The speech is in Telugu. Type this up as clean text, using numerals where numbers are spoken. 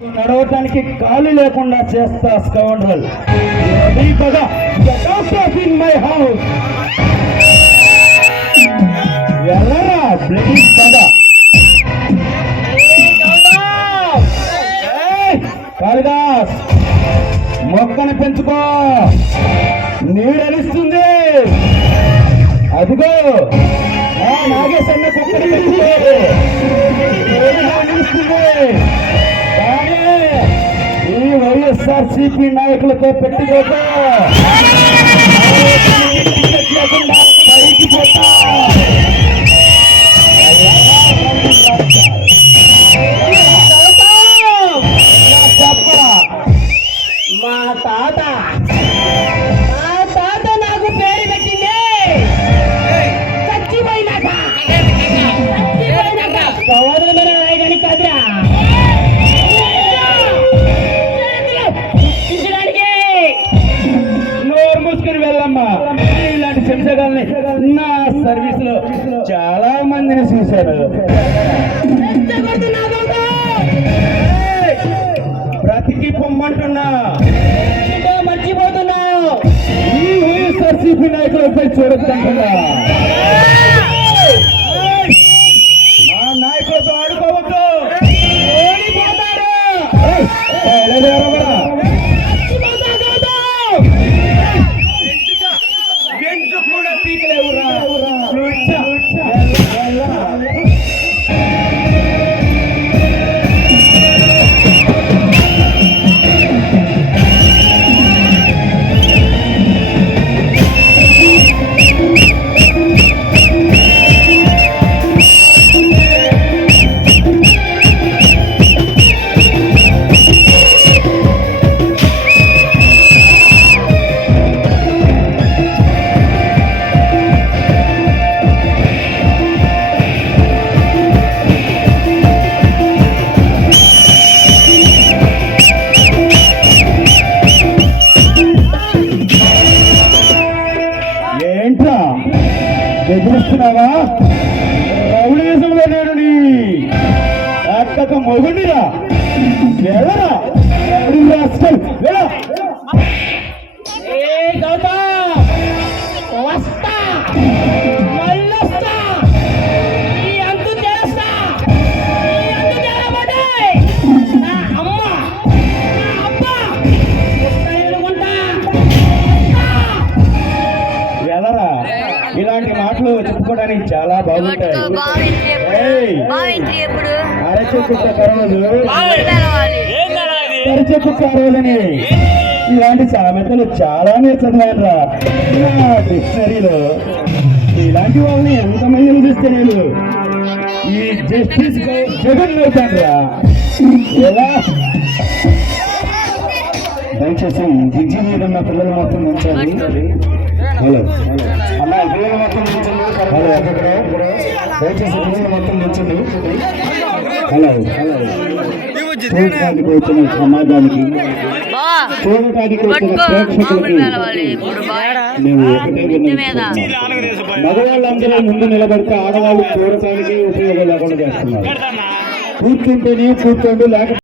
నడవటానికి కాలు లేకుండా చేస్తా scoundrel. Get out of in my house. ఎల్లరా బ్లడీ పగ. కాళిదాస్ మొక్కను పెంచుకో, నీడనిస్తుంది. అదిగో నాగేశన్న కుక్కని పెంచుకో, కానీ ఈ వైఎస్ఆర్సీపీ నాయకులతో పెట్టుకోక పైకి పోతా. మా తాత నాకు పేరు పెట్టింది చచ్చిపోయినాక సోదరమైన నాయకుని కాదురా, నోరు మూసుకుని వెళ్ళమ్మా. ఇలాంటి శంసగాల్ని నా సర్వీస్ లో చాలా మందిని చూశాను. బ్రతికి పొమ్మంటున్నా, మర్చిపోతున్నావు. ఈ వైఎస్ఆర్సీపీ నాయకులపై చూడొద్దంటున్నా. మా నాయకులతో ఆడుకోవద్దు, ఓడిపోతారు. వెంట్రు కూడా పీకలేవురా. ఏంట్రా బెదిరిస్తున్నావా? రౌడీజంలో నేను నీ అక్కక మొగుడిరా. వెళ్ళరా వస్తా, మళ్ళొస్తా, ఈ అంతు చేస్తా. ఈ అంతు చేరబడే నా అమ్మ, నా అబ్బా ఎదుర్కొంటా. వెళ్ళరా. ఇలాంటి మాటలు చెప్పుకోవడానికి చాలా బాగుంటాయి. అరచెక్కు కరోజు అరచెక్కు కరోజుని ఇలాంటి సామెతలు చాలా నేను చదివానురా నా డిక్షనరీలో. ఇలాంటి వాళ్ళని ఎంతమందిని చూస్తే నేను ఈ జస్టిస్ జగన్ అవుతానురా. ఎలా దయచేసి బ్రిడ్జి మీద ఉన్న పిల్లలు మొత్తం ఉంచాలి. హలో అన్న, పిల్లలు మొత్తం ఉంచండి. హలో అక్కడ దయచేసి పిల్లలు మొత్తం ఉంచండి. హలో చూడటానికి వచ్చిన సమాజానికి, చూడటానికి వచ్చిన ప్రేక్షకులకి మేము ఒకటే విన్నాం, మగవాళ్ళందరూ ముందు నిలబడితే ఆడవాళ్ళు చూడటానికి ఉపయోగం లేకుండా చేస్తున్నారు. కూర్చుంటేనే కూర్చోండి, లేకపోతే